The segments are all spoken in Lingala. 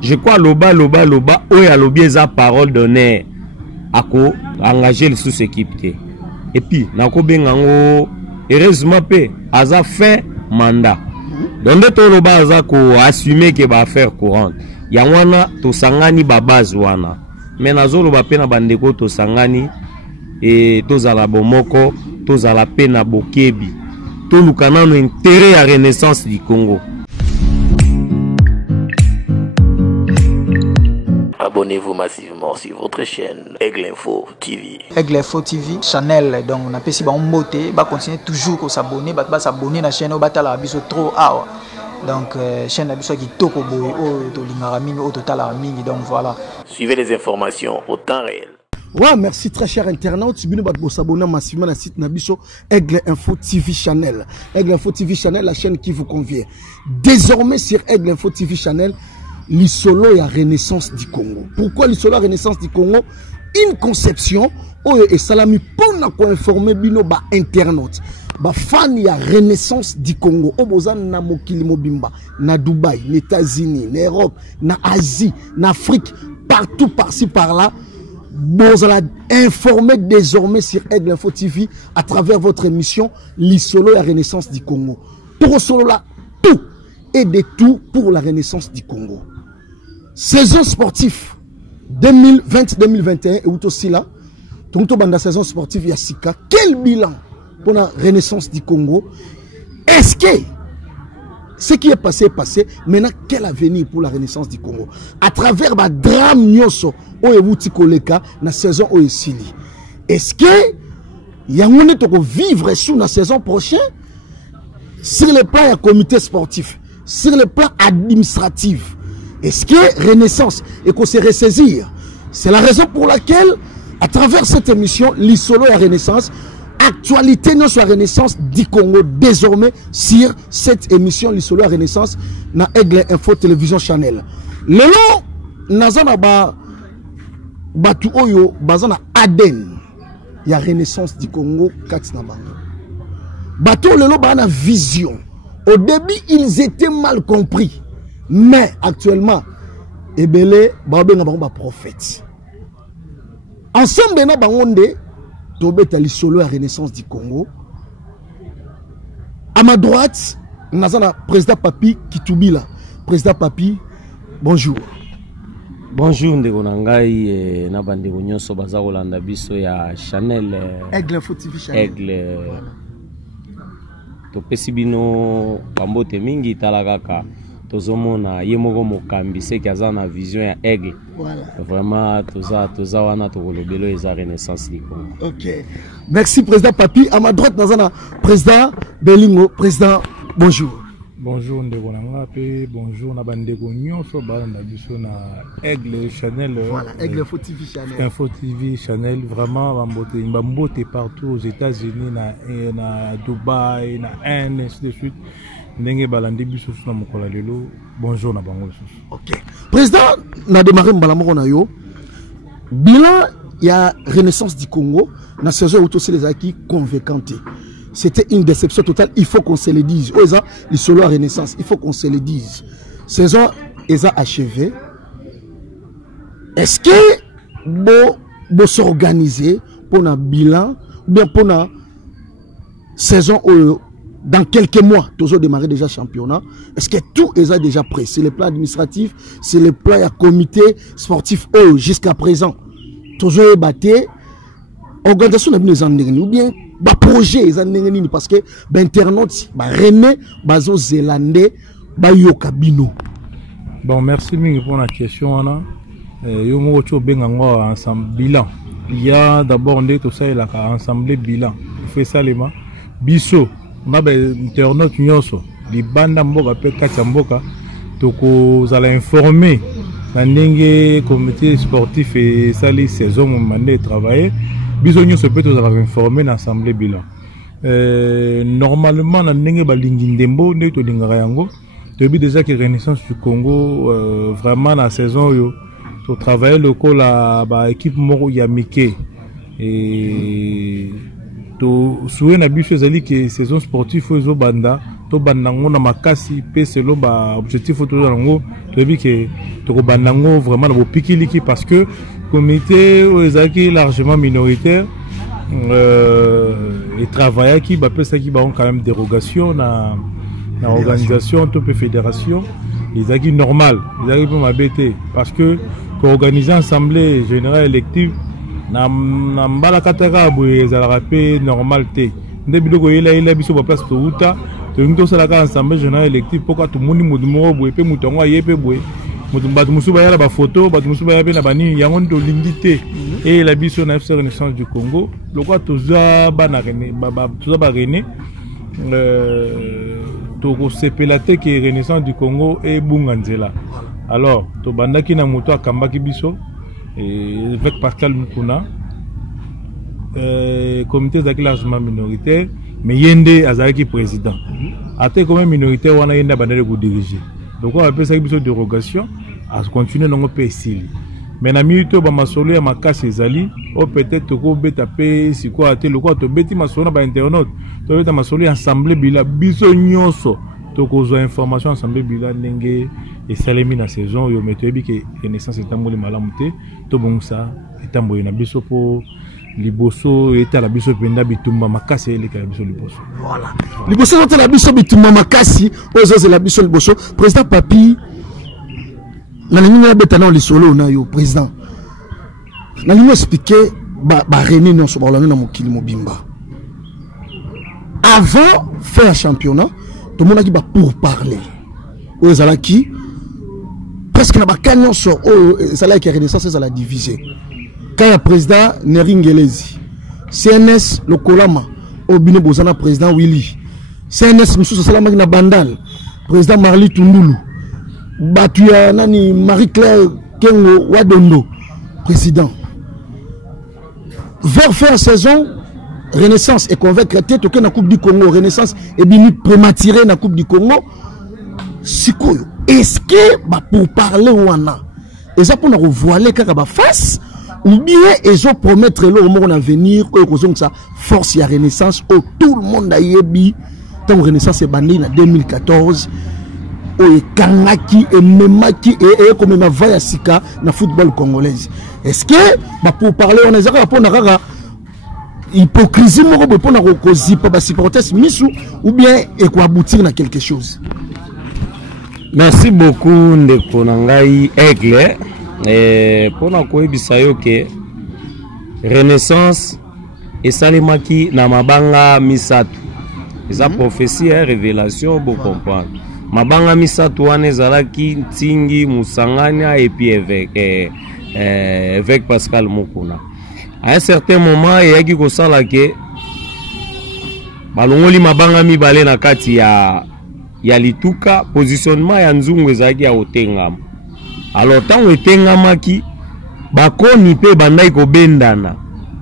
Je crois loba oyo alobi eza parole d'honneur ako engager le sous-équipe. Et puis nako bengango heureusement pe aza fin mandat. Donc to loba aza ko assumer que ba faire courante. Ya wana to sangani ba base wana. Mais nazo loba pe na bandeko to sangani et to zala bomoko, to zala pe na bokebi. To lukana no intérêt à renaissance du Congo. Abonnez-vous massivement sur votre chaîne Aigle Info TV. Aigle Info TV, Chanel, donc on a pas si bon beauté, bah continuer toujours à s'abonner, bah s'abonner à la chaîne, bah la biso trop ah. Donc chaîne la biso qui toko boy, oh to lingaraming, oh total araming, donc voilà. Suivez les informations au temps réel. Ouais, merci très cher internaute. Si vous voulez s'abonner massivement à la site Nabiso Aigle Info TV Channel. Aigle Info TV Channel, la chaîne qui vous convient. Désormais sur Aigle Info TV Channel, l'isolo et la renaissance du Congo. Pourquoi l'isolo et la renaissance du Congo? Une conception et salami pour informer bino ba internaute. Ba fan ya renaissance du Congo. Obozan na mokili mobimba, na Dubaï, na États-Unis, na Europe, na Asie, na Afrique, partout par-ci par-là. Vous allez informer désormais sur Aigle Info TV à travers votre émission l'isolo et la renaissance du Congo. Pour solo là, tout et de tout pour la renaissance du Congo. Saison sportive 2020-2021 et aussi là, tout dans la saison sportive Yassika. Quel bilan pour la renaissance du Congo? Est-ce que ce qui est passé est passé? Maintenant, quel avenir pour la renaissance du Congo? À travers le drame Nyoso, dans la saison Oesili. Est-ce que il y a un autre vivre sur la saison prochaine? Sur le plan du comité sportif, sur le plan administratif, est-ce que renaissance et qu'on se ressaisir? C'est la raison pour laquelle, à travers cette émission, l'isolo et la renaissance, actualité non sur la renaissance du Congo désormais sur cette émission l'isolo et la renaissance na Aigle Info Télévision Channel. Lelo nazana ba batu oyo bazana Aden ya renaissance du Congo katina bango. Batu lelo ba na vision. Au début ils étaient mal compris, mais actuellement ebele ba benga bango ba prophète. Ensemble na bangonde Tobeta l'isolo la renaissance du Congo. À ma droite, nous avons le président Papi Kitubila. Président Papi, bonjour. Bonjour, Ndegonangai, Nabande Gonyoso, Bazarolanda Biso, ya Chanel. Aigle Info TV Chanel. Aigle. Topesibino, Bambote Mingi, Talagaka. Tozomona yemoko mokambi c'est qu'il y a une vision ya Aigle. Voilà. Vraiment toza wana tokolobelo eza renaissance du Congo. OK. Merci président Papi. À ma droite nazana président Belingo. Président, bonjour. Bonjour Ndegonanga pe bonjour na bandeko nyonso balanda biso na Aigle Channel. Voilà, Aigle Info TV Channel. Info TV Channel vraiment bambote partout aux États-Unis na Dubaï, na Inde ainsi de suite. Bonjour na bango. OK. Président, na démarré mbalamoko na yo. Bilan il y a renaissance du Congo na saison où tous les acquis convaincante. C'était une déception totale, il faut qu'on se le dise. Oza le solo à renaissance, il faut qu'on se le dise. Saison est achevée. Est-ce que bo s'organiser pour un bilan ou bien pour une saison dans quelques mois, toujours démarrer déjà championnat. Est-ce que tout est déjà prêt? C'est le plan administratif, c'est le plan à comité sportif jusqu'à présent. Toujours batté. Organisation n'a pas ou bien projet parce que internautes René bazo zélandais yokabino. Bon, merci Mingi pour la question là. Yo mo cho bengango ensemble bilan. Il y a d'abord tout ça il a ensemble bilan. Il fait ça les mains. Biso Maba internaute nyonso di banda mboka pe kati mboka toko zala informer na ndenge comité sportif et sali saison mandé travailler biso nyonso pe to zala informer na assemblée bilan normalement na ndenge balingi ndembo ndé to lingaka yango to bi déjà que renaissance du Congo vraiment la saison yo to travailler le col la ba équipe moko ya Mickey et to souhait na biso ezali que saison sportive ozo banda to bandango na makasi pe selon ba objectif to nango to bi que to bandango vraiment na bopikiliki parce que comité ezaki largement minoritaire et travailler qui ba pesa qui ba on quand même dérogation na organisation to pe fédération ezaki normal ezaki pour m'abêter parce que pour organiser assemblée générale élective na mbala kataka boye ezalaka pe normal te nde biloko yela biso ba place to uta to nto sala ka assemblée générale élective pourquoi tout monde mudu mo boye pe mutongo ayepe boye mutu batu musuba yala ba photo batu musuba yabe na bani yango ndo lingité et la biso na FC Renaissance du Congo lokwa toza bana René toza ba René to ko sepela te que Renaissance du Congo et bunganzela alors to bandaki na moto akambaki biso avec Pascal Mukuna, comité largement minoritaire, mais Yende Azaki président. A été quand même minoritaire, on a Yende Banale pour diriger. Donc on appelle ça une dérogation, à continuer dans le pays. Mais na minute ba masolo ya makasi ezali, o peut-être ko beta pe si quoi até le quoi to beti masolo ba internaute, to beta masolo assemblée bila biso nyonso. To ko zo information assemblée bila ndenge et salemi na saison yo metebi que Renaissance etamboli malamu te to bongsa etamboli na biso po liboso eta la biso penda bitumba makasi eleka la biso liboso voilà liboso eta la biso bitumba makasi ozo la biso liboso président Papi na linga betana le solo na yo président na linga expliquer ba René non so ba na mokili mobimba avant faire un championnat tout le monde a dit pour parler aux alaki presque na bakanyo so ça là qui Renaissance ça la divisé quand le président Neringelezi CNS le Kolama au bino bozana président Willy CNS mususu salama na Bandal président Marli Tundulu batuya nani Marie-Claire Kengo Wadondo président vers faire saison Renaissance est convaincre tête que na Coupe du Congo Renaissance est bini prématuré na Coupe du Congo sikoyo est-ce que pour parler wana eza pour na revoiler kaka ba face ou bien ils ont promettre le moment à venir que ça force ya Renaissance où tout le monde a yebi tant Renaissance est bandé en 2014 o kangaki et memaki et comme na vaya sika na football congolaise est-ce que pour parler on a rapport na kaka hypocrisie moko pour na kozi pas supporters misu ou bien et quoi aboutir na quelque chose. Merci beaucoup ndeko nangai Aigle pour na koyebisa yo ke Renaissance esalemaki na mabanga misatu eza prophétie et révélation bo comprendre mabanga misatu wana ezalaki Ntingi Musanganya et puis avec Pascal Mukuna. À un certain moment il y a qui kosala ke balongoli mabanga mibale na kati ya lituka positionnement ya nzungu ezaki ya otengama alors tant etengamaki bakoni pe bandai ko bendana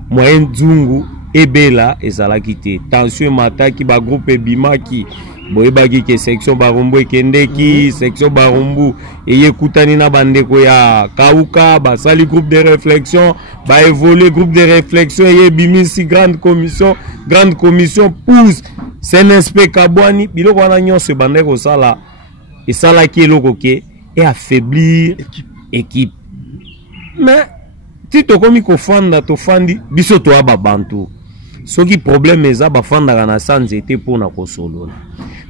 moyen nzungu ebela ezalaki te tension mataki ba groupe bimaki boyebaki ke section barumbu ekendeki section barumbu eyekutani na bandeko ya kauka basali groupe de réflexion ba évoluer groupe de réflexion eyebimisi grande commission pousse CNSP Kabwani biloko wana nyonso bandeko sala esalaki eloko ke et affaiblir équipe mais ti tokomi kofanda tofandi biso to ababantu soki problème eza bafandaka na sanzete mpona kosolola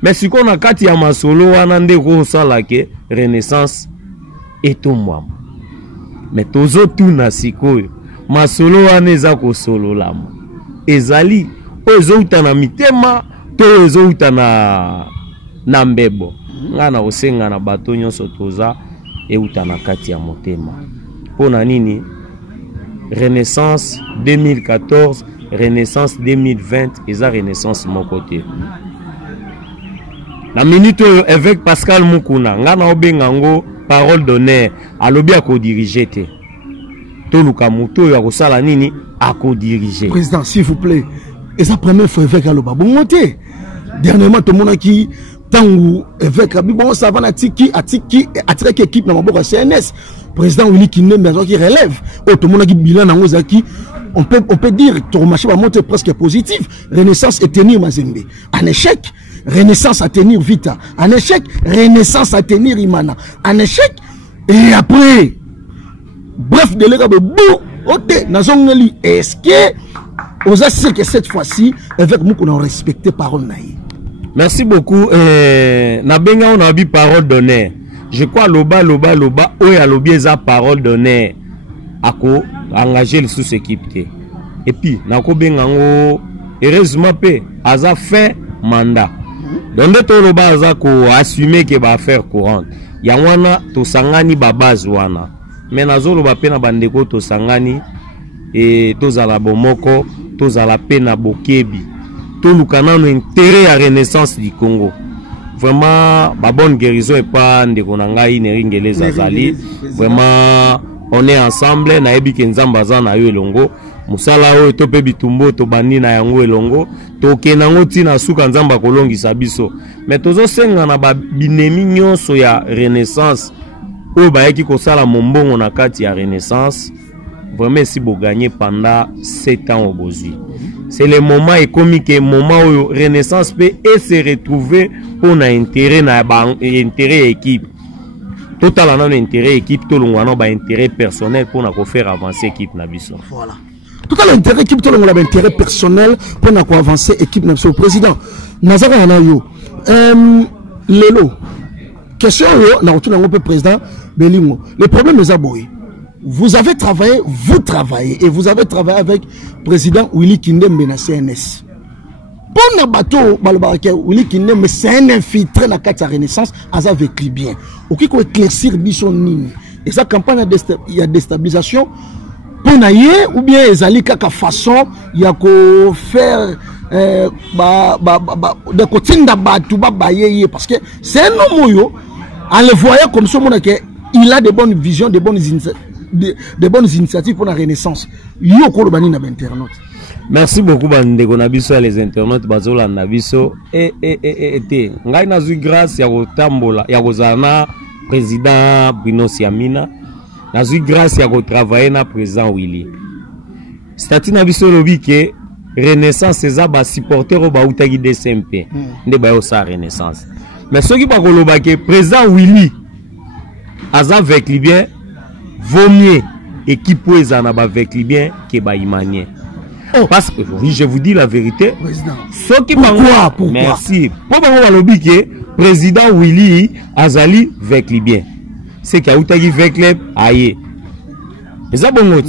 mais sikoyo na kati ya masolo wana nde kosala ke Renaissance etombwama mais tozotuna sikoyo masolo wana eza kosololama ezali oyo ezouta na mitema to oyo ezouta na mbebo nga na kosenga na bato nyonso toza euta na kati ya motema mpona nini Renaissance 2014 Renaissance 2020 eza Renaissance moko te na minute avec Pascal Mukuna nga na obenga ngo parole d'honneur alobi akodirige te toluka moto oyo akosala nini akodirige. Président s'il vous plaît et sa première fois avec aloba bongo te dernièrement tout le monde qui tangu avec bon ça va na atiki équipe na maboko CNS président Willy Kindembe qui relève tout le monde qui bilan nango zaki on peut dire que le marché va monter presque positif. Renaissance et tenir Mazembe. En échec, Renaissance à tenir Vita. En échec, Renaissance à tenir Imana. En échec, et après, bref, de l'égard de bout, est-ce que, on a sûr que cette fois-ci, avec nous, qu'on a respecté parole naïe. Merci beaucoup. Nabenga, on a dit parole donnée. Je crois, loba, où il y a l'objet de parole donnée. Ako engagé le sous-équipe. Et puis, nako bengango heureusement pe aza fait mandat. Donc to loba aza ko assumer que ba faire courante. Ya wana to sangani ba base wana. Mais nazo loba pe na bandeko to sangani et to zala bomoko, to zala pe na bokebi. To lukana no intérêt à Renaissance du Congo. Vraiment ba bonne guérison et pas ndeko na ngai neringele zazali. Vraiment on est ensemble na ebi kenzamba za na yo elongo musala oyo to pe bitumbo to bani na yango elongo to kenango tina suka nzamba kolongisa biso mais tozo senga na ba binemi nyonso ya Renaissance oyo bayaki kosala mombongo na kati ya Renaissance vraiment si bo gagner pendant 7 ans au bozui c'est le moment économique et moment où Renaissance peut se retrouver pour na intérêt na intérêt équipe total en intérêt équipe tout le monde a intérêt personnel pour nous faire avancer équipe nabiso. Voilà. Total intérêt équipe tout le monde a intérêt personnel pour nous avancer équipe nabiso. Président Nazara Anayo lelo question yo na retourne un peu président Belingo. Le problème est aboy. Vous avez travaillé, et vous avez travaillé avec président Willy Kindembe na CNS. Bon abato balbarake Willy Kindembe c'est un infiltré na carte Renaissance avec lui bien. OK ko éclaircir bison nini. Et sa campagne il y a déstabilisation pour naie ou bien ezali kaka façon ya ko faire de kotinda batu babaye parce que c'est un homme yo en le voyant comme ça mon que il a de bonnes visions, de bonnes initiatives pour la Renaissance. Yo ko bani na internaute. Merci beaucoup bandeko na biso les internautes bazola na biso te ngai nazui grâce ya kotambola ya kozana président Bruno Siamina nazui grâce ya kotravailler na président Willy stati na biso lobi ke Renaissance eza ba supporter ba utaki DCMP nde ba yo sa Renaissance mais soki ba koloba ke président Willy aza avec lui bien vaut mieux équipe ezana ba avec lui bien que ba imanien. Parce que oui, je vous dis la vérité. Ce qui pourquoi? Merci. Pourquoi on que président Willy Azali avec lui bien. C'est qu'il y a eu avec les aïe. Et ça bon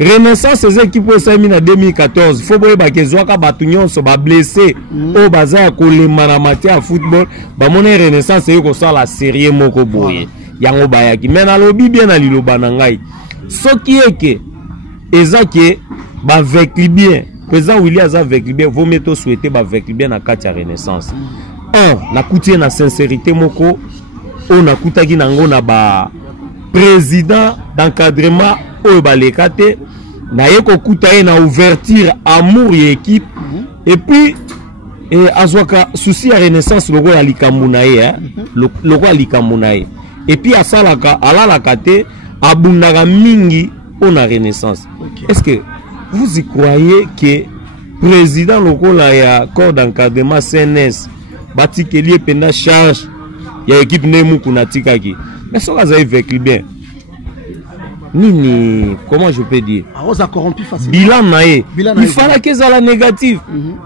Renaissance ces équipes au en 2014. Faut voir que Zoaka Batunion sont blessés au bazar ko le maramati à football. Ba mon Renaissance c'est ko ça la série moko boye. Yango bayaki. Mais na lobi bien na liloba na ngai. Ce qui est que Ezake ba avec lui bien président Willy Aza avec lui bien vaut mieux to souhaiter ba avec lui bien na carte Renaissance na kutie na sincérité moko on a kutaki nango na ba président d'encadrement o ba lekate na yeko kutaye na ouverture amour et équipe et puis azwaka souci à Renaissance logo ya likambunaye logo ya likambunaye et puis asalaka alalaka te abundaka mingi on a Renaissance. Okay. Est-ce que vous y croyez que président local a corps d'encadrement CNS bati que lié pendant charge ya équipe nemu kunatika ki mais ça va avec lui bien nini comment je peux dire a corrompu facilement bilan naé il fallait que ça la négative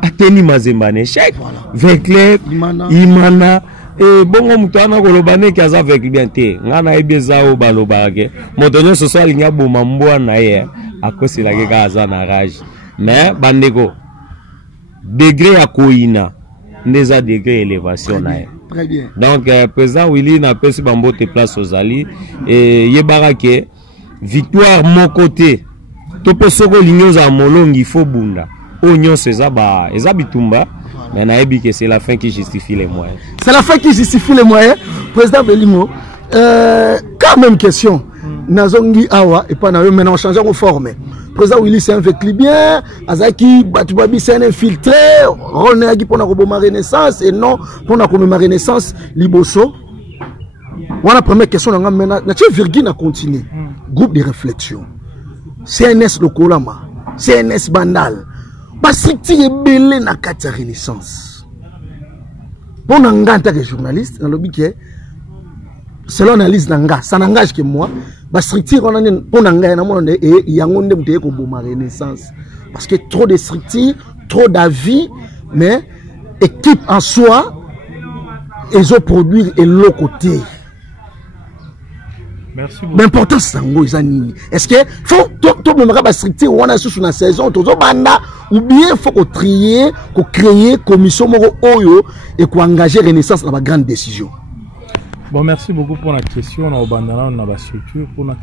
ateni mazemba échec avec les imana et bongo mutana kolobane ki aza avec bien te ngana ebeza o balobake motonyo social nya boma mbwa na ye akosila ke ka aza na rage mais bandeko degré ya koina ndeza degré élévation na ye très bien donc président Willy na pesi bambote place aux ali et yebara ke victoire mon côté to pesoko linyoza molongi fo bunda onyo seza ba eza bitumba. Mais c'est la fin qui justifie les moyens. C'est la fin qui justifie les moyens. Président Belingo, quand même question. Nazongi Awa et pas maintenant on change de forme. Président Willy c'est un fait bien. Azaki Batubabi c'est un infiltré. René Agi pour la Renaissance et non pour la Renaissance Liboso. Voilà la première question. Maintenant, Virgin a continué. Groupe de réflexion. CNS Lokolama. CNS Bandal. Basriti est belé na kata Renaissance. Pour Nanga en tant que journaliste, dans le but que selon l'analyse Nanga, ça n'engage que moi. Basriti pour Nanga et Yangonde muteye ko boma Renaissance. Parce que trop de structures, trop d'avis, mais équipe en soi, ils ont produit et l'autre côté. Merci beaucoup. L'important c'est est-ce que faut tout le monde stricter on a sur la saison tout banda ou bien faut qu'on trier qu'on créer commission moko oyo et qu'on engager Renaissance dans la grande décision. Bon, merci beaucoup pour la question. On a bandana on a la structure pour la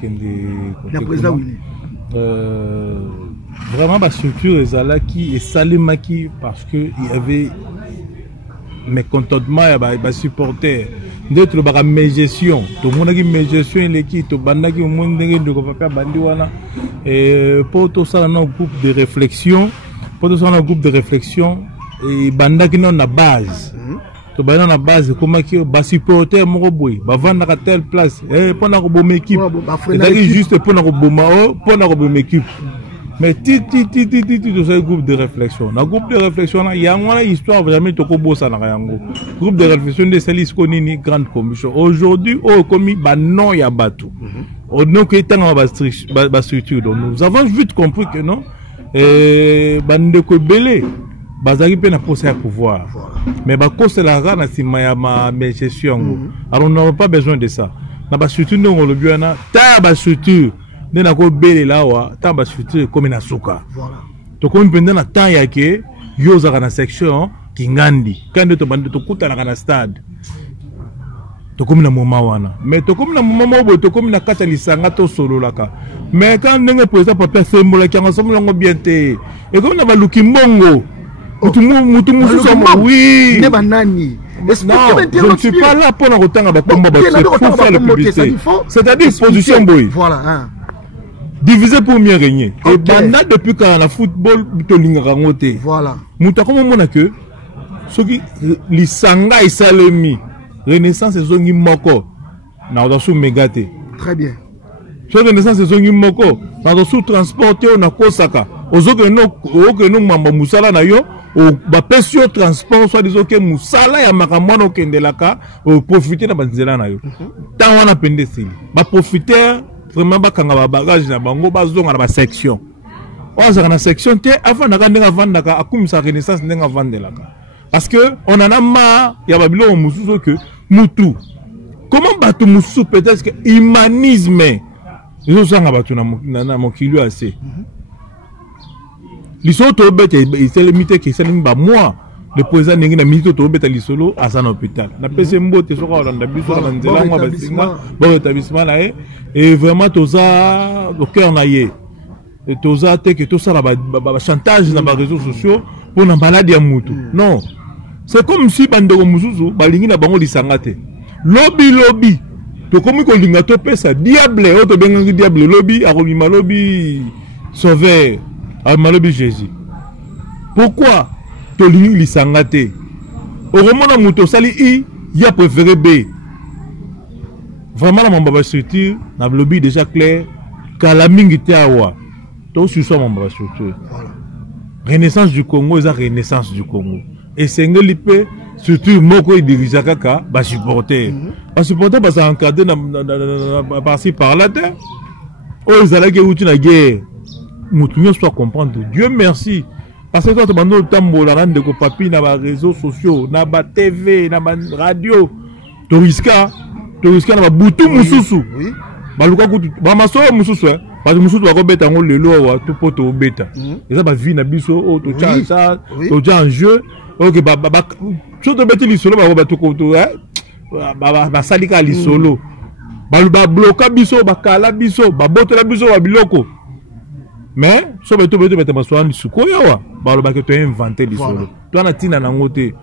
vraiment la structure est là qui est salimaki parce que il y avait mécontentement il y a supporter d'autres ba mes gestion tout le monde qui mes gestion l'équipe to banda qui monde de ko papa bandi wana et pour tout ça dans un groupe de réflexion et banda qui non na base to banda na base comment qui ba supporter mo boy ba vendre à telle place pour na ko bom équipe c'est juste pour na ko bom équipe. Mais tout ce groupe de réflexion. Dans le groupe de réflexion, il y a une histoire vraiment de groupe de réflexion de Salis Konini, grande commission. Aujourd'hui, comme non, il y a bateau. Donc, il y a une structure. Donc, nous avons vite compris que non, bande Belé, bazari peut pas pouvoir. Mais c'est la rana si ma gestion. Alors, on n'a pas besoin de ça. Dans la structure, nous avons le bien, ta structure. Nena ko bele lawa tamba futur comme na suka to ko mpenda na temps yake yoza kana section kingandi kandi to bande to kutana kana stade to comme na moma wana mais to comme na moma bo to comme na kata lisanga to solo laka mais quand ndenge président papa sembola ki ensemble ngo bien te et comme na baluki mbongo mutu oui ne banani. Non, je ne suis pas là pour nous retendre avec faire la publicité. C'est-à-dire position boy. Voilà. Diviser pour mieux régner. Et banda depuis quand la football to lingarangote. Voilà. Muta comme on que ce qui lisanga et salemi Renaissance zongi moko na odasu megate. Très bien. Ce Renaissance zongi moko na odasu transporter on a kosaka. Ozoke no mamba musala na yo o ba pesio transport soit disons que musala ya makamwana okendelaka o profiter na banzela na yo. Tant on a pendé sili. Ba profiter vraiment bakanga ba bagage na bango bazonga na ba section. On a section te avant na kandenga vandaka akumisa Renaissance ndenga vandelaka. Parce que on en a marre ya babilo mususu que mutu. Comment batu mususu peut-être que humanisme ils sont batu na mokili assez. L'isolo to beta il s'est limité que c'est moi le président n'engi na minute to beta l'isolo à son hôpital. Na pese mbote so ka na biso na nzela moi basinga bon établissement là et vraiment toza au cœur na yé. Et toza te que tout ça la chantage na ba réseaux sociaux pour na maladie ya mutu. Non. C'est comme si bandeko mususu balingi na bango lisanga te. Lobby to komi ko linga to pesa diable o to benga diable lobby akobima lobby sauveur à Malobi Jésus. Pourquoi tu lis l'isangate? Au moment où tu sali I, il a préféré B. Vraiment, la mamba structure, la lobby déjà clair, car la mingi te awa. Tu suis sur mamba structure. Renaissance du Congo, c'est la renaissance du Congo. Et c'est une lipe, surtout moko dirige kaka, ba supporter. Ba supporter parce encadré par-ci par-là. Oh, ils allaient que tu na guerre. Nous soit comprendre. Dieu merci. Parce que quand on a le temps de papi dans les réseaux sociaux, dans la TV, dans la radio, tu risques dans boutou mususu. Oui. Baluka kutu. Bamaso mususu. Parce que mususu va rebeta en le loa tout pour te beta. Et ça va vie na biso au to ça, to en jeu. OK ba tout beti li solo ba rebeta ko to ba salika li solo. Ba bloka biso ba kala biso, ba botela biso ba biloko. Mais, si tu as inventé des solos, tu as tina nangote.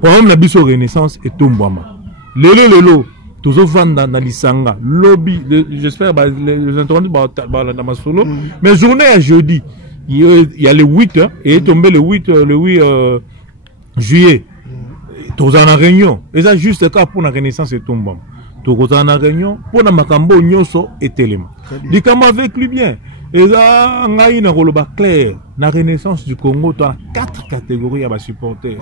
Pour la biso Renaissance et Tombama. Lelo, tous aux ventes dans l'Isanga, lobby, j'espère, les entendus dans ma solo. Mais journée à jeudi, il y a le 8, et tombé le 8 juillet. Tous en réunion. Et ça, juste le cas pour la Renaissance et Tombama. tokozala na réunion mpona makambo nyonso etelema likambo avec lui bien eza ngai na koloba clair na renaissance du Congo to 4 catégories ya basupporters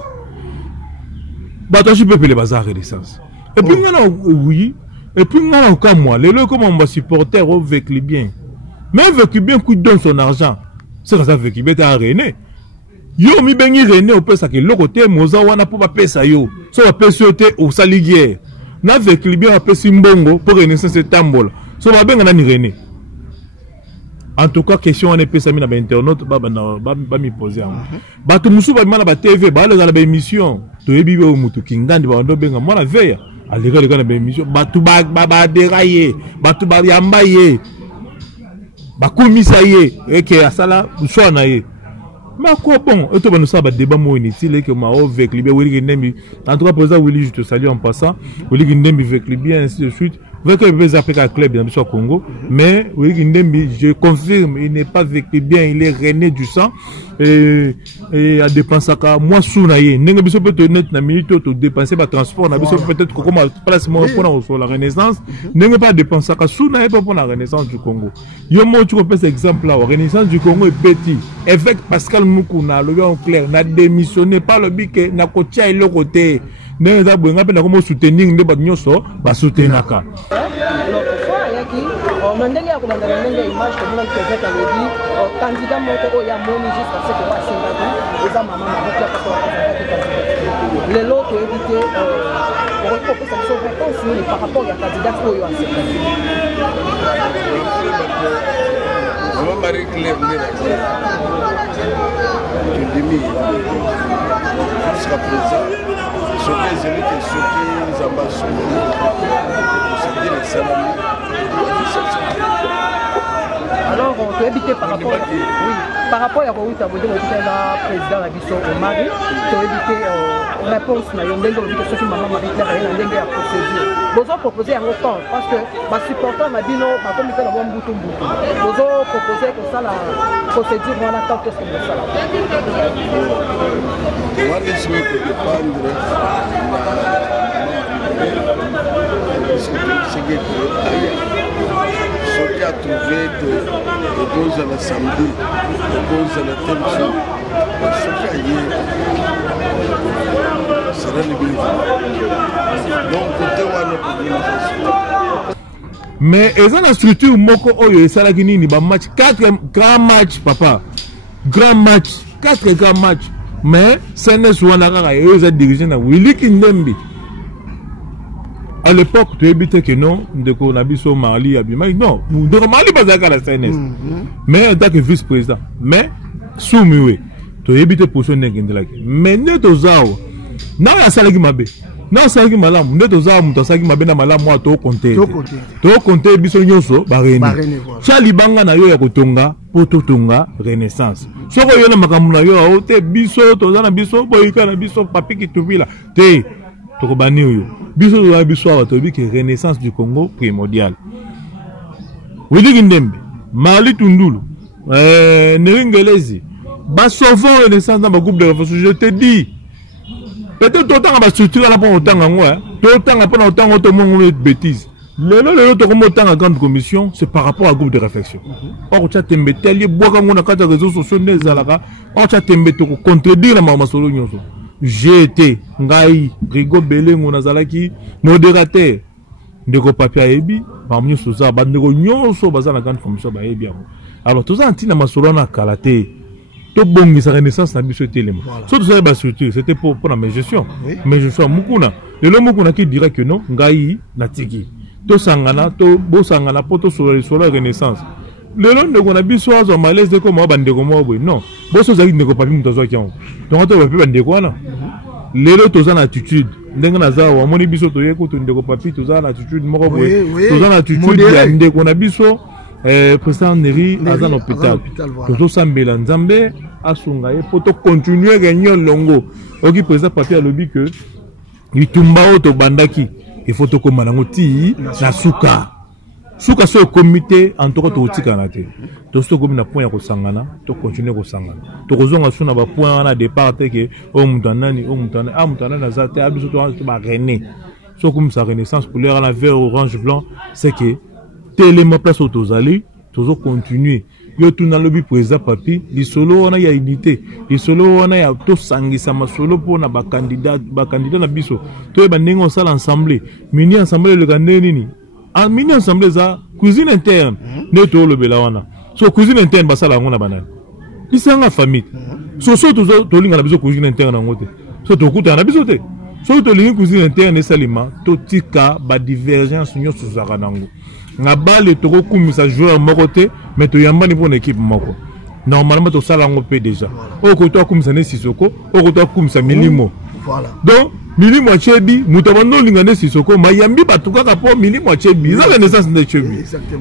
bato asupepele baza renaissance et puis ngana oui et puis ngana okamwa lelo comme on basupporter avec lui bien mais avec lui bien qui donne son argent c'est ça avec lui bien ta René yo mi bengi René opesa ke lokote moza wana po bapesa yo so bapesa yo te osali guerre na avec lui bien apesi mbongo pour renaissance tambola so babenga nani René. En tout cas, question on est pesé na ba internaute ba mi poser en. Ba to musu ba mana ba TV ba le za ba émission. To yebi be mutu kingandi ba ndo benga mona veya. Aleka le kana ba émission. Ba tu ba dérailler, ba tu ba yambaye. Ba komisa ye eke asala so na ye. Mais quoi bon, et to ba no sa ba débat mo inutile que ma avec libé Willy Ndembi. En tout cas président Willy, je te salue en passant. Willy Ndembi avec libé ainsi de suite. Vrai que les Africains club dans le Congo, mais oui, je confirme, il n'est pas vécu bien, il est rené du sang et à dépenser à moi sounaye. N'engue biso peut net na minute to dépenser par transport, na biso peut-être comment place moi pour la renaissance, n'engue pas dépenser à sounaye pour la renaissance du Congo. Yo mo tu repères exemple là, la renaissance du Congo est petit. Avec Pascal Mukuna, le gars en clair, n'a démissionné pas le bique, n'a kotia le côté. N'engue ça bonga pe na comment soutenir ne ba nyoso, ba soutenaka. On a des images comme on peut faire avec candidat moto ya moni jusqu'à ce que va s'engager les maman les lots éviter pour que ça soit réponse par rapport à candidat au yo on va Marie Claire jusqu'à présent ce que les élites ceux qui ambassadeurs c'est les salariés. Alors, on peut éviter par rapport à Rwanda, vous avez président Abisso Omari, on peut éviter réponse à ce que maman Marie Claire a une procédure. Vous avez proposé un report parce que ma supporter m'a dit non, comme il fait la bonne bouton. Vous avez proposé que ça la procédure, on attend qu'est-ce que ça. Moi, je suis dépendre ce qui a trouvé de cause à l'Assemblée, de cause à la tension, ce qui a eu, sera le bien. Donc, côté mais ils ont la structure moko oyo esala kini ni ba match 4 grands matchs papa. Grand match, 4 grands matchs. Mais c'est ne soit na kaka eux ont dirigé na Willy Ndembi. À l'époque, tu évitais que non, de qu'on a vu sur Mali, non, de Mali pas à la CNS. Mais en tant que vice-président, mais soumis, tu évitais pour son nègre de la. Mais ne t'osao, non, la salle qui m'a bé. Non, ça qui m'a là, ne t'osao, mon ça qui m'a bé na mala moi, tu compter. Tu compter, biso nyonso, barene. Chali banga na yo ya kotonga, poto tonga, renaissance. Soko yo na makamuna yo, ote biso, tozana biso, boyika na biso, papi qui tu la. Te. Biso renaissance du Congo primordial. Willy Ndembi, Mali Tundulu, Neringelezi, bas sauvons renaissance dans le groupe de réflexion. Je te dis, peut-être autant à ma structure là pour autant en moi, autant à autant autant de bêtises. Le à grande commission, c'est par rapport au groupe de réflexion. Or, tu as tembe tel, bois comme on a 4 réseaux sociaux, or tu as tembe pour contredire la maman solo. J'ai été ngai Rigo Belengo nazalaki modérateur ndeko papier ebi parmi soza ba ndeko nyonso baza na grande commission ba ebi. Alors tout ça antina masolo na kalaté to bongisa renaissance na biso telema so tout ça ba structure c'était pour la gestion mais je suis mukuna le mukuna qui dirait que non ngai na tiki to sangana to bo sangana poto sur la renaissance le long de qu'on a biso azo malaise de comme bandeko mo boy non bo so zaki ndeko papier mutazo kian donc to papier bandeko na lelo tozana attitude ndenge naza wa moni biso to yeko to ndeko papi tozana attitude moko boye tozana attitude ya ndeko na biso président Neri azan hôpital tozo sambela nzambe asunga ye poto continuer gagner longo oki président papi alobi que itumba oto bandaki il faut to komana ngoti na suka suka so comité en tout cas to tikana te to so komi na point ya kosangana to continuer kosangana to kozonga suna ba point na départ te ke o mutanani na zate abiso to ba rené so comme sa renaissance pour l'air à la vert orange blanc c'est que tellement place autozali toujours continuer yo tuna lobby président papi li solo wana ya unité li solo wana ya to sangisa masolo pona ba candidat na biso to ba ndenge osala ensemble mini ensemble le gande nini en mini ensemble za cuisine interne ne to lobela wana so cuisine interne basala ngona banana lisanga famille so to linga na biso cuisine interne ngote so to kuta na biso te so to linga cuisine interne salima to tika ba divergence nyo suzaka nango nga bale to kumisa joueur moko te mais to yambani pour une équipe moko normalement to sala ngo pe déjà o ko to kumisa ne Sissoko o ko to kumisa Milimo voilà donc Milimo Chebi mutabando lingane Sissoko mayambi batuka ka po Milimo Chebi za renaissance de Chebi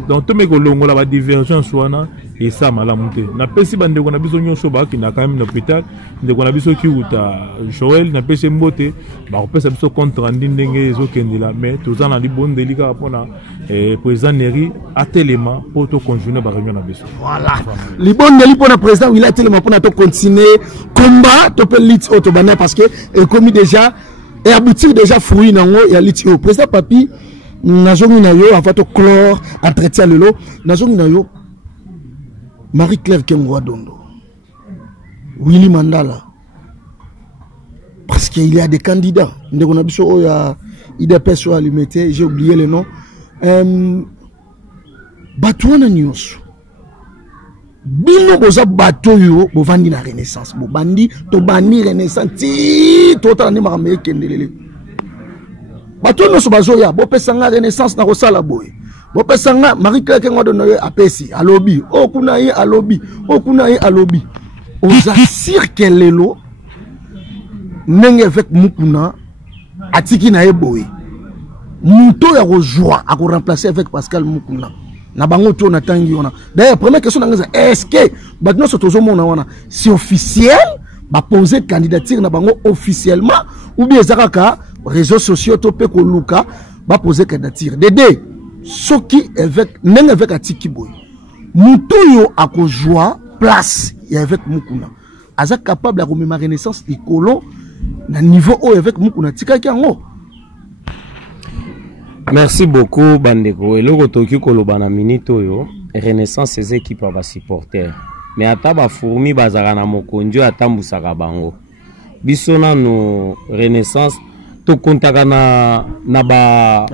donc to me ko longo la ba divergence wana et ça mala monter na pesi bande ko na biso nyonso ba ki na quand même l'hôpital de ko na biso ki uta Joël na pesi mbote ba ko pesa biso contre ndenge ezo kendela mais to za na li bon delika pona président Neri a tellement pour to continuer ba réunion na biso voilà li bon deli pour le président il a tellement pour to continuer combat to pe lit auto bana parce que commis déjà et aboutir déjà fruit nango ya lit au président papi nazongi na yo avant to clore entretien lelo nazongi na yo Marie-Claire Kengwa Dondo, Willy Mandala, parce qu'il y a des candidats. Il y a IDPS ou Alimete, j'ai oublié le nom. Batouana Nyos. Bino boza bateau yo, bovandi na Renaissance. Bobandi, to bani Renaissance. Ti, tota ni marame kendelele. Bateau no so bazoya, bopesanga Renaissance na rosala boy. Bopesanga Marie-Claire Kengwa Dondo apesi, alobi, okunaye alobi, okunaye alobi. Oza cirkelelo, nenge avec Mukuna, atiki na eboye. Muto ya rejoie à remplacer avec Pascal Mukuna. Na bango to na tangi wana. D'ailleurs, première question est-ce que batno sotozo mona wana c'est officiel ba poser candidature na bango officiellement ou bien ezaka réseaux sociaux to pe ko luka ba poser candidature. Dédé soki avec nenge avec atiki boy. Muto yo akojoa place et avec Mukuna. Aza capable de remettre Renaissance ikolo na niveau haut avec Mukuna tika kiango. Merci beaucoup Bandeko. Et le rotoki koloba na minito yo Renaissance ses équipes ba supporters. Mais ata ba fourmi bazara na mokonjo atambusaka bango. Biso na no Renaissance to kontaka na ba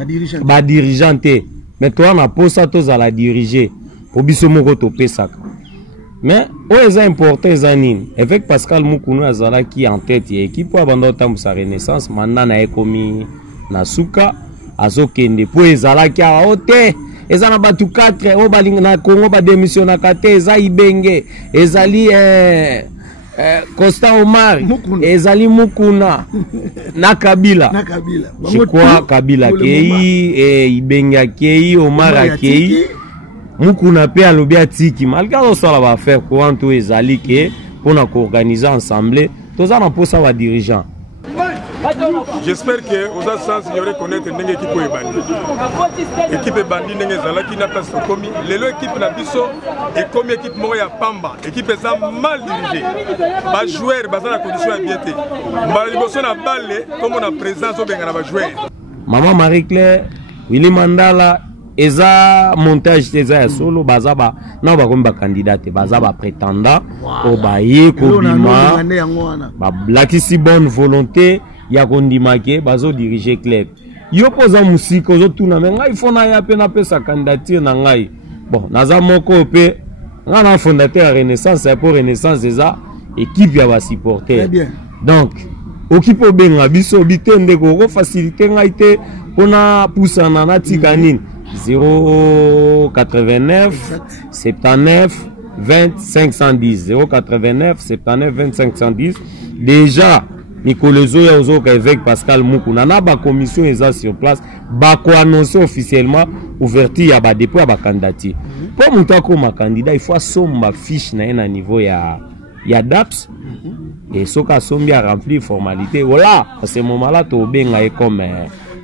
dirigeante. Mais toi na posa to za la diriger. Po biso moko to pesaka. Mais o eza important eza nini? Avec Pascal Mukunu azala qui en tête ya équipe po bando tambusa Renaissance manda na ekomi na suka azokende po ezala ki a ote eza na batu 4 o balinga na Congo ba démissionnaka te eza Ibenge ezali Costa Omar ezali Mukuna na Kabila je crois Kabila kei Ibenge kei Omar kei Mukuna pe alobi atiki malgré osala ba faire courant to ezali ke pona ko organiser ensemble toza na posa ba dirigeant. J'espère que aux sens il y aurait connaître une équipe ebandi. Équipe bandi n'enge zala qui na place komi. Lelo équipe na biso et comme équipe moko ya pamba. Équipe ça mal dirigée. Ba joueur baza na condition ya bien té. Ba liboso na balle comme on a présence au benga na ba joueur. Maman Marie-Claire, Willy Mandala eza montage eza ya solo bazaba na ba komba candidate bazaba prétendant au baye ko bima ba blakisi bonne volonté ya kondimake bazo diriger club yo poza musiko zo tuna me ngai fona ya pe na pesa candidature na ngai bon naza moko pe ngana fondateur ya Renaissance pour Renaissance eza équipe ya ba supporter donc okipo benga biso bitende ko faciliter ngai te pona pusana na tika nini 089 79 20 510 089 79 20 510 déjà Nicolozo ya ozoka avec Pascal Mukuna na ba commission eza sur place ba ko annoncer officiellement ouverture ya ba dépôt ya ba candidature pour monter comme candidat il faut somba fiche na un niveau ya DAPS et soka sombi a remplir formalité voilà à ce moment là to benga comme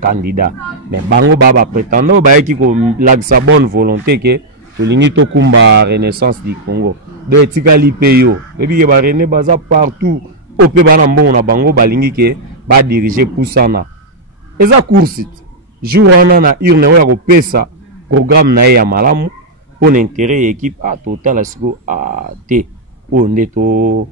candidat mais bango baba prétendant ba ki ko la bonne volonté que to lingi to kumba Renaissance du Congo de tikali peyo et puis ba René baza partout au pe bana mbongo na bango balingi ke ba diriger poussana eza course jour wana na urne oya kopesa programme na ye ya malamu pour intérêt ya équipe total asiko te oyo nde to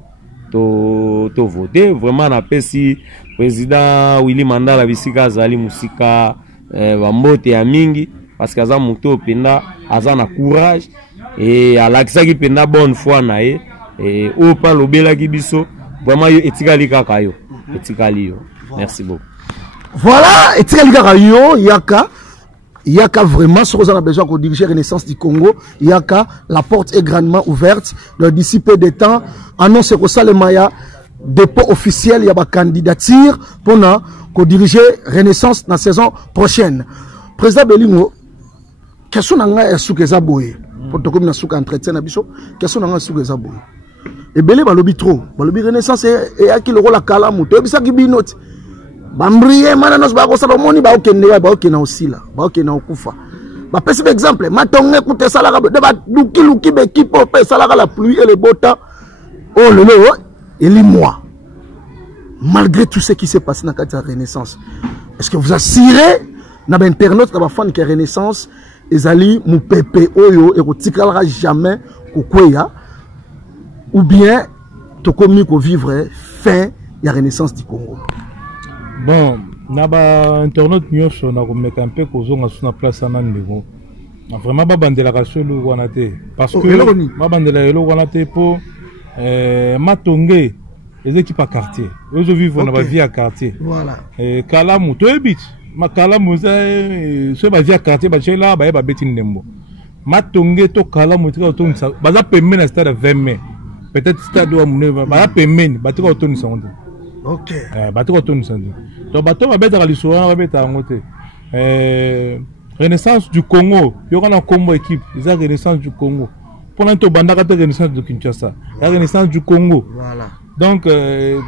voter vraiment na pesi président Willy Mandala bisika azali musika bambote ya mingi parce que aza moto penda aza na courage et alakisaki penda bonne foi na ye et o pa lobelaki biso vraiment yo etikali kaka yo etikali yo merci beaucoup voilà etikali kaka yo Yaka vraiment, si on a besoin de diriger Renaissance du Congo, Yaka, la porte est grandement ouverte. D'ici peu de temps, annonce que ça le Maya, dépôt officiel, il y a une candidature pour diriger Renaissance dans la saison prochaine. Président Belingo, question n'a sous que ça boye. Pour te comme na sous entretien na biso, question n'a sous que ça boye. Et belé balobi trop, balobi Renaissance et à qui le rôle la kalamu, to bisa ki binote. Bambriye mana nos ba ko sala moni ba okende ba okena osila ba okena okufa ba pesi exemple matonge kute sala ka de ba luki be kipo pe sala ka la pluie et le beau temps oh lelo eli moi malgré tout ce qui s'est passé dans la Renaissance est-ce que vous assurez na ba internaute na ba fan que Renaissance ezali mu pepe oyo e ko tikala jamais ko kweya ou bien to komi ko vivre fin ya Renaissance du Congo? Bon, naba internaute nyonso na komeka mpe kozonga suna place na ndeko. Vraiment ba bandela ka solo wana te parce que ba bandela elo wana te po matonge les équipes à quartier. Eux vivent na ba vie à quartier. Voilà. Kalamu to ebit. Ma kalamu so ba vie à quartier ba chela ba beti ndembo. Matonge to kalamu tika to nsa. Ba za pemena na stade 20 mai. Peut-être stade wa muneva ba pemena ba tika to nsa onde. Ok. Bateau retourne sans dire. Donc bateau va mettre à l'histoire, va mettre à côté. Renaissance du Congo. Il y aura un combo équipe. Ils ont Renaissance du Congo. Pendant que Banda a Renaissance de Kinshasa. La Renaissance du Congo. Voilà. Donc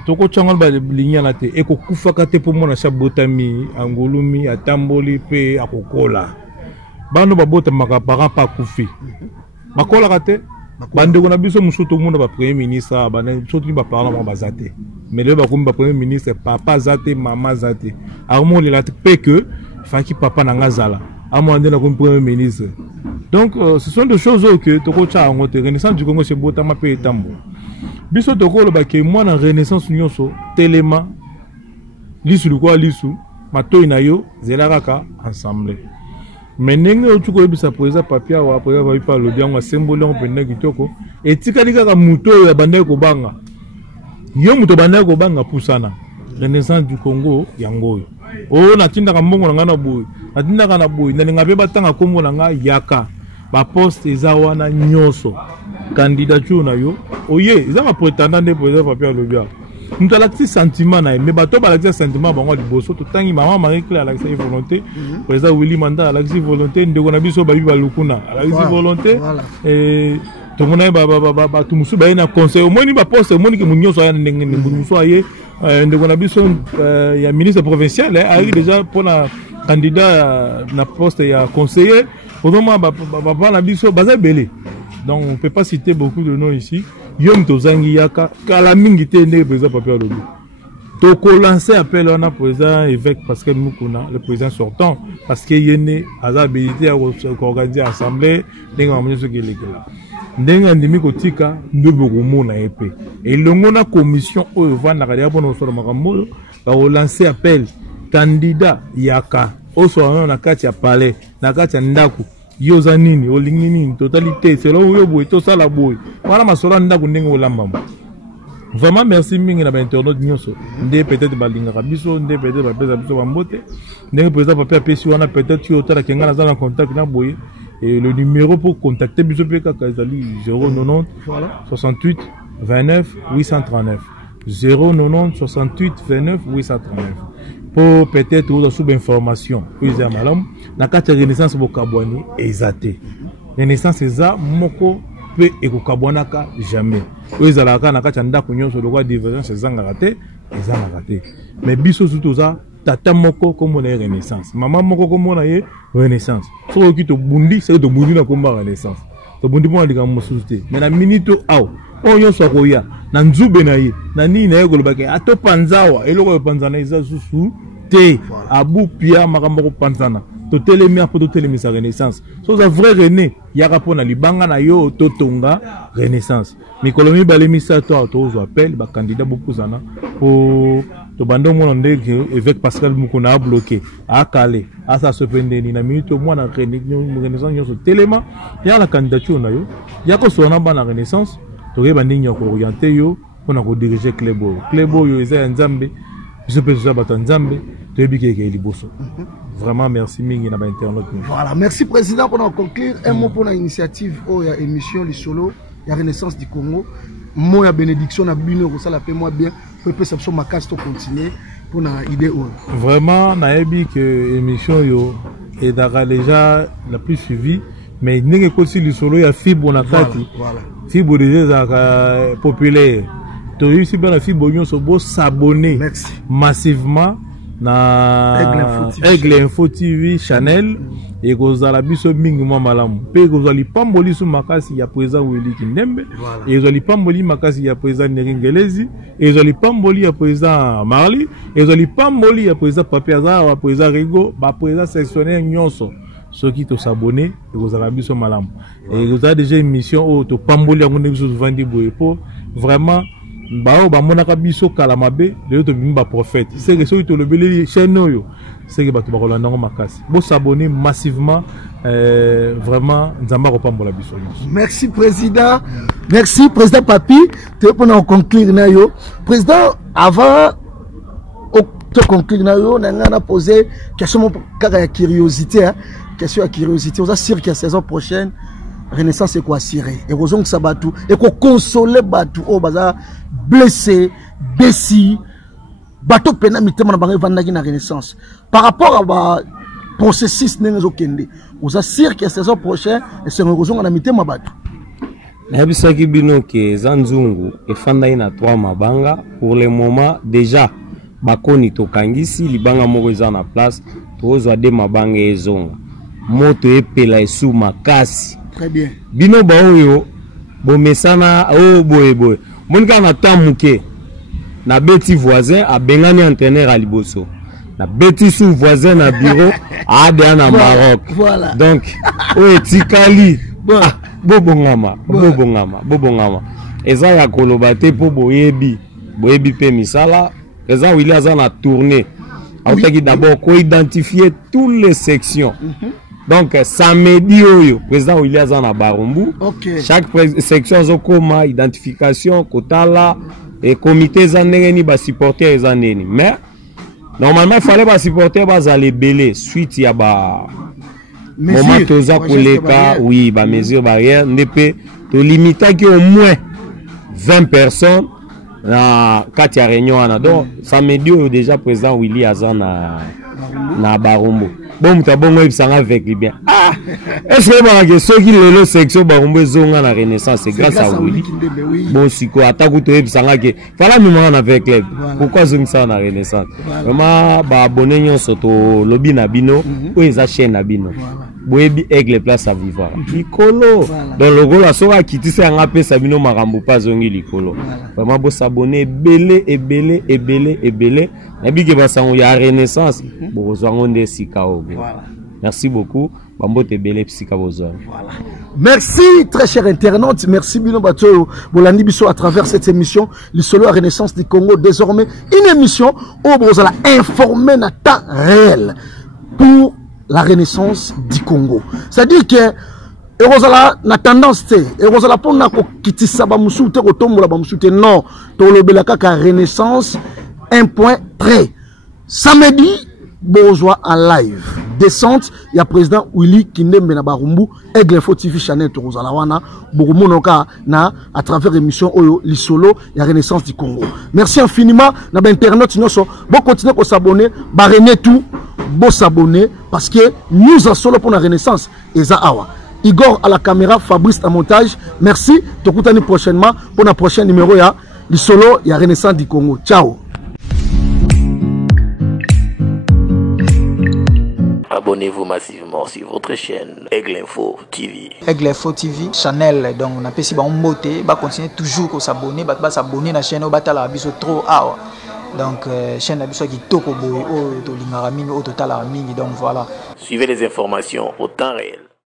toko changol ba ligne la te. Eko kufa kate pour moi na Chabotami, Angolumi, Atamboli pe akokola. Bando ba bota makapara pa kufi. Bakola kate. Bande ko na biso musuto muna ba premier ministre ba na soto ni ba parler ba zate mais le ba ko ba premier ministre papa zate mama zate armo le la pe que faki papa na ngazala amo ande na ko premier ministre donc ce sont des choses que to ko cha ngote Renaissance du Congo c'est botama pe tambo biso to ko lo ba ke moi na Renaissance nyonso telema lisu ko lisu matoi na yo zelaraka ensemble. Mais n'engue tu ko bisa poeza papier wa poeza va pa lo biangwa symbole on penda kitoko etikali kaka muto ya bande ko banga yo muto bande ko banga pusana Renaissance du Congo yango o na tinda ka mbongo nga na boy na tinda ka na boy na ngabe batanga kombo nga yaka ba poste ezawa na nyoso candidature na yo oye eza ba prétendant de poeza papier lo bia nous avons un sentiment, mais bateau a un sentiment, bango liboso tout temps maman Marie Claire a une volonté, président Willy Mandela a une volonté, de konabi so babi balukuna a une volonté et tout le monde tout musu ba na conseil au moins ni ba poste au moins que munyo so ya ndenge musu aye de konabi so ya ministre provincial a déjà pour la candidat na poste ya conseiller autrement ba na biso baza belé. Donc on ne peut pas citer beaucoup de noms ici. Yom tozangi yaka kala mingi te ne président papier lobi. To ko lancer appel on a président évêque parce que nous connaissons le président sortant parce que yene aza habilité à organiser assemblée denga mwenye so kelekela. Ndenga ndimi kotika ndobo komona epé. Et longo na commission o vanda ka ya bono so makambo ba lancer appel candidat yaka o so na kati ya palais na kati ya ndaku. Yoza nini olingi nini totalité selon yo boy to sala boy wana masolo ndako ndenge olamba. Vraiment merci mingi na ba internaute nyonso nde peut-être balinga biso nde peut-être ba pesa biso ba mbote ndenge président papa pesi wana peut-être yo tala kenga na en contact na boy et le numéro pour contacter biso pe kaka ezali 090 68 29 839 090 68 29 839 pour peut-être aux sous information plus à malam na carte Renaissance bokabwani ezate Renaissance eza moko pe ekokabwanaka jamais ezalaka na carte ndako nyonso lokwa divergence ezanga raté mais biso surtout za tata moko comme na Renaissance maman moko comme na ye Renaissance so ki to bundi c'est to bundi na komba Renaissance to bundi po ndika mosuste mais na minute aw onyo so koya na nzube na ye na nini na yego lobake atopanzawa eloko panzana eza susu te abu pia makambo ko panzana to telemia po to telemisa renaissance so za vrai René yaka pona libanga na yo to tonga renaissance mikolomi balemisa to zo appel ba candidat bopuzana po to bando mo ndeke évêque Pascal Mukuna a bloqué a calé a sa sepende ni na minute au moins na renaissance yo telema ya la candidature na yo yako sona ba na renaissance to ke bandinyo ko orienter yo pona ko diriger Clébo yo eza nzambe je peux ça battre nzambe to ebike ke liboso. Vraiment merci mingi na ba internet. Voilà, merci président pour conclure un mot pour l'initiative oh ya émission Lisolo ya Renaissance du Congo. Moi ya bénédiction na bino ko ça la paix moi bien pour perception ma casse to continuer pour na idée oh. Vraiment na ebi que émission yo et dara déjà la plus suivie mais ndenge ko si Lisolo ya fibre na kati. Voilà. Fibre déjà populaire. To ici bien la fibre nyonso bo s'abonner massivement na Aigle Info TV channel et kozala biso mingi mwa malamu pe kozali pamboli su makasi ya président Willy Kindembe et kozali pamboli makasi ya président Neringelezi et kozali pamboli ya président Marley et kozali pamboli ya président Papiaza wa président Rigo ba président sectionnaire nyonso ceux qui to s'abonner et kozala biso malamu et kozala déjà émission au to pamboli ya ngone biso vandi boyepo vraiment bao ba monaka biso kala mabe de to bimba prophète c'est que so to le beli chaîne yo c'est que bato ba kolanda ngo makasi bo s'abonner massivement vraiment nzamba ko pambola biso. Merci président Papi te pour conclure na yo président avant to conclure na yo na ngana poser question kaka ya curiosité hein question ya curiosité on a sûr que la saison prochaine Renaissance est quoi ciré et raison que ça batou et qu'on consoler batou oh baza blessé déci bateau pena mitema na bango vandaki na Renaissance par rapport à processus nenzo kende on a sûr que la saison prochaine et c'est raison na mitema batou na bisaki bino ke zanzungu e fanda na 3 mabanga pour le moment déjà bakoni to kangisi libanga moko eza na place tozo de mabanga ezonga moto epela esu makasi. Très bien. Bino ba oyo bo mesana o boye monika na tamuke na beti voisin a bengani entraîneur à liboso na beti sous voisin na bureau a de na Maroc. Voilà. Donc o etikali bobongama eza ya koloba te po boyebi pe misala eza wili aza na tournée autaki d'abord ko identifier toutes les sections. Donc samedi oyo président William Zana Barumbu chaque section zokoma identification kotala et comité zaneni ba supporter zaneni mais normalement il fallait ba supporter bazali belé suite ya ba moment toza koleka oui ba mesure barrière ndepe to limiter ki au moins 20 personnes na kati ya réunion ana donc samedi oyo déjà président William Zana na Barumbu bon mutabongo ibsanga avec bien ah est-ce que ceux qui le section Barumbu zonga na Renaissance c'est grâce à Willy bon siko ataku to ibsanga ke fala mimana na avec club pourquoi zonga ça na Renaissance vraiment ba abonné nyonso to lobby na bino o eza chaîne na bino boyebi Aigle place à vivre likolo dans le rôle asoka kitisa nga pesa bino makambo pas zongi likolo vraiment bo s'abonner ebele na bige basango ya Renaissance bo zongo nde sikao. Merci beaucoup. Voilà. Merci très chers internautes. Merci Bino Bato Bolandi Biso à travers cette émission Lisolo à Renaissance du Congo. Désormais une émission où vous allez informer en temps réel pour la Renaissance du Congo. C'est-à-dire que Erosala na tendance te Erosala pona ko kitisa ba musute ko tombola ba musute non to lobela kaka Renaissance 1.3 samedi Bourgeois en live. Descente, il y a président Willy Kindembe na Barumbu, Aigle Info TV channel Torozala wana, Borumonoka na à travers l'émission Oyo Lisolo, il y a Renaissance du Congo. Merci infiniment na ba internet ñoso, bon continuer ko s'abonner, ba rené tout, bon s'abonner parce que nous en solo pour la Renaissance eza awa. Igor à la caméra, Fabrice à montage. Merci, tokutani prochainement pour la prochaine numéro ya Lisolo, il y a Renaissance du Congo. Ciao. Abonnez-vous massivement sur votre chaîne Aigle Info TV. Aigle Info TV channel, donc on a pas si bon beauté, bah continuer toujours qu'on s'abonner, bah s'abonner à la chaîne, bah t'as la biso trop ah. donc chaîne na biso kitoko boye oyo tolingaka mingi oyo totalaka mingi donc voilà. Suivez les informations au temps réel.